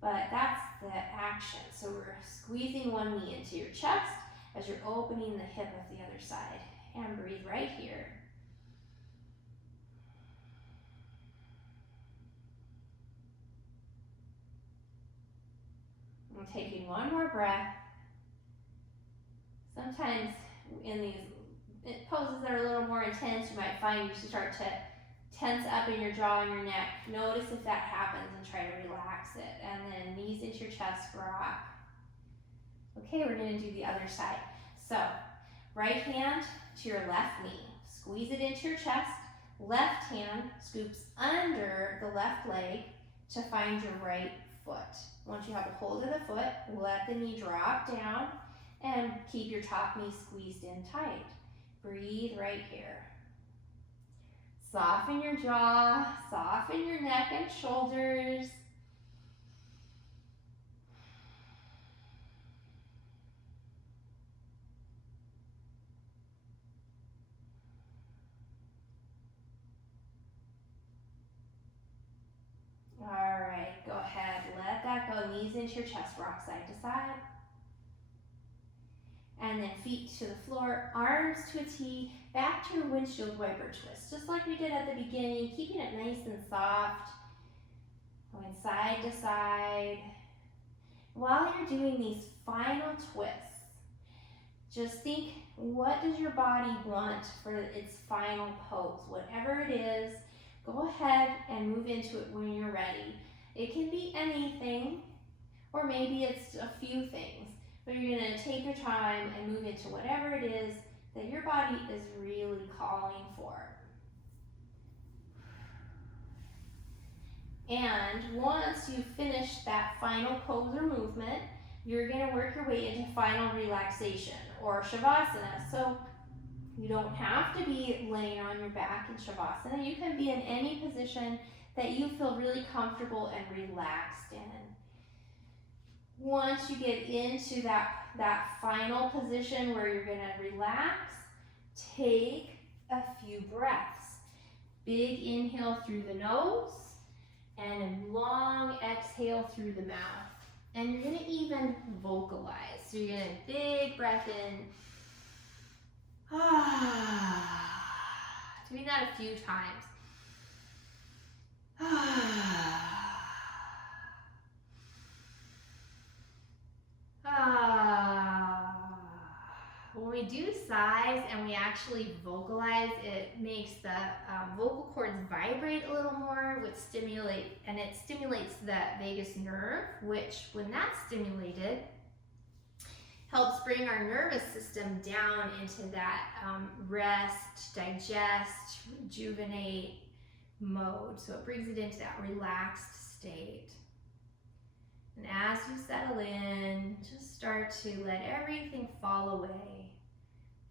But that's the action. So we're squeezing one knee into your chest as you're opening the hip of the other side. And breathe right here. I'm taking one more breath. Sometimes in these poses that are a little more intense, you might find you start to tense up in your jaw and your neck. Notice if that happens and try to relax it. And then knees into your chest, rock. Okay, we're going to do the other side. So, right hand to your left knee. Squeeze it into your chest. Left hand scoops under the left leg to find your right foot. Once you have a hold of the foot, let the knee drop down and keep your top knee squeezed in tight. Breathe right here. Soften your jaw, soften your neck and shoulders. All right, go ahead, let that go. Knees into your chest, rock side to side. And then feet to the floor, arms to a T, back to your windshield wiper twist. Just like we did at the beginning, keeping it nice and soft. Going side to side. While you're doing these final twists, just think, what does your body want for its final pose? Whatever it is, go ahead and move into it when you're ready. It can be anything, or maybe it's a few things, but you're going to take your time and move into whatever it is that your body is really calling for. And once you finish that final pose or movement, you're going to work your way into final relaxation or Shavasana. So you don't have to be laying on your back in Shavasana. You can be in any position that you feel really comfortable and relaxed in. Once you get into that final position where you're going to relax, take a few breaths. Big inhale through the nose and a long exhale through the mouth. And you're going to even vocalize. So you're going to big breath in. Doing that a few times. When we do sighs and we actually vocalize, it makes the vocal cords vibrate a little more, which stimulates the vagus nerve, which when that's stimulated, helps bring our nervous system down into that rest, digest, rejuvenate mode. So it brings it into that relaxed state. And as you settle in, just start to let everything fall away.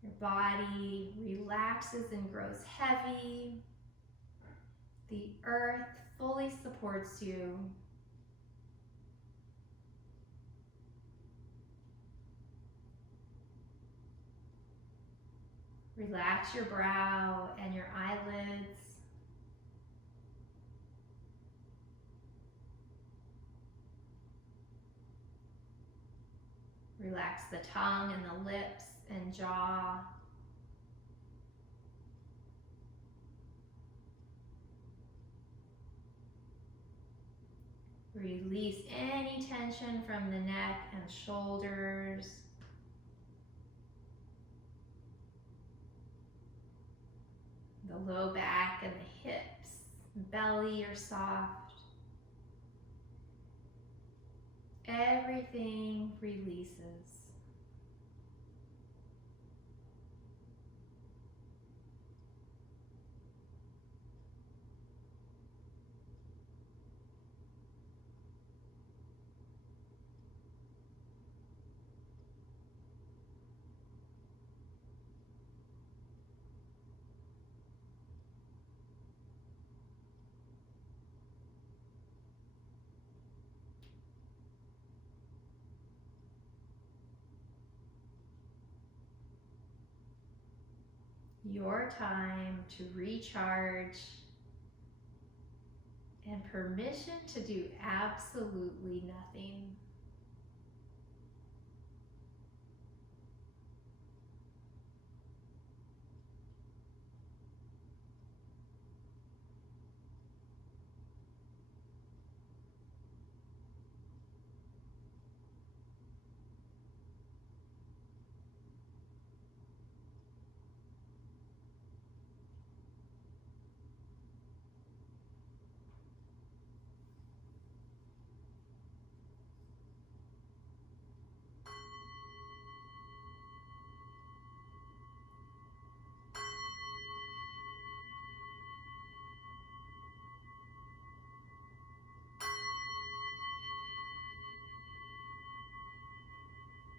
Your body relaxes and grows heavy. The earth fully supports you. Relax your brow and your eyelids. Relax the tongue and the lips and jaw. Release any tension from the neck and shoulders. The low back and the hips, belly are soft. Everything releases. Your time to recharge and permission to do absolutely nothing.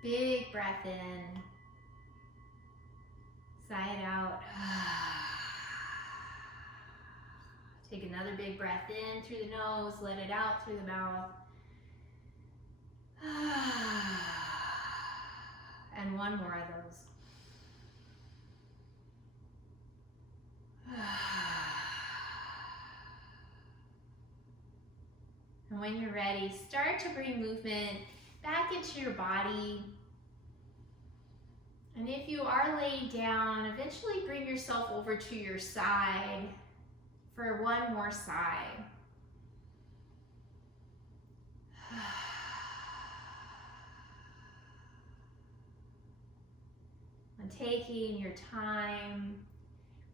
Big breath in, sigh it out. Take another big breath in through the nose, let it out through the mouth. And one more of those. And when you're ready, start to bring movement back into your body. And if you are laying down, eventually bring yourself over to your side for one more sigh. And taking your time,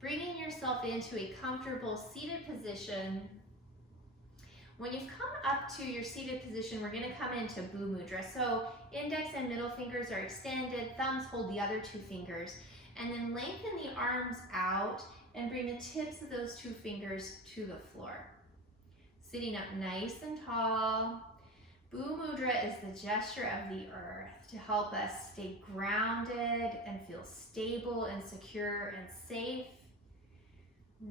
bringing yourself into a comfortable seated position. When you've come up to your seated position, we're going to come into Bhu Mudra. So index and middle fingers are extended, thumbs hold the other two fingers, and then lengthen the arms out and bring the tips of those two fingers to the floor. Sitting up nice and tall. Bhu Mudra is the gesture of the earth to help us stay grounded and feel stable and secure and safe.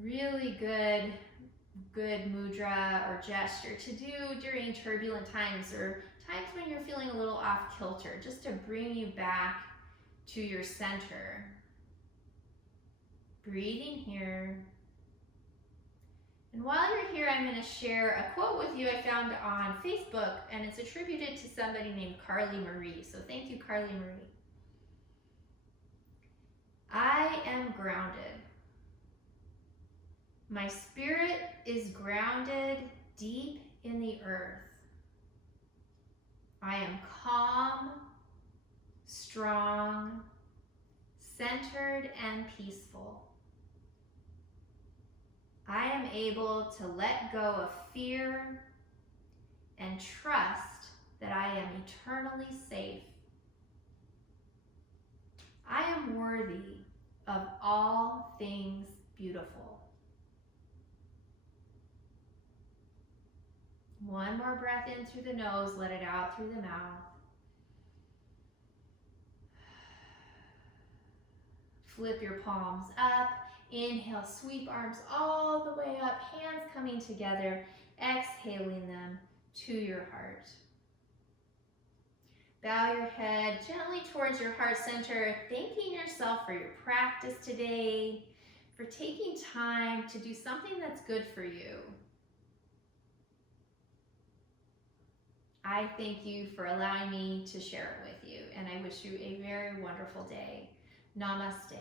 Really good mudra or gesture to do during turbulent times or times when you're feeling a little off kilter, just to bring you back to your center. Breathing here. And while you're here, I'm going to share a quote with you I found on Facebook, and it's attributed to somebody named Carly Marie. So thank you, Carly Marie. I am grounded. My spirit is grounded deep in the earth. I am calm, strong, centered, and peaceful. I am able to let go of fear and trust that I am eternally safe. I am worthy of all things beautiful. One more breath in through the nose, let it out through the mouth. Flip your palms up. Inhale, sweep arms all the way up, hands coming together, exhaling them to your heart. Bow your head gently towards your heart center, thanking yourself for your practice today, for taking time to do something that's good for you. I thank you for allowing me to share it with you, and I wish you a very wonderful day. Namaste.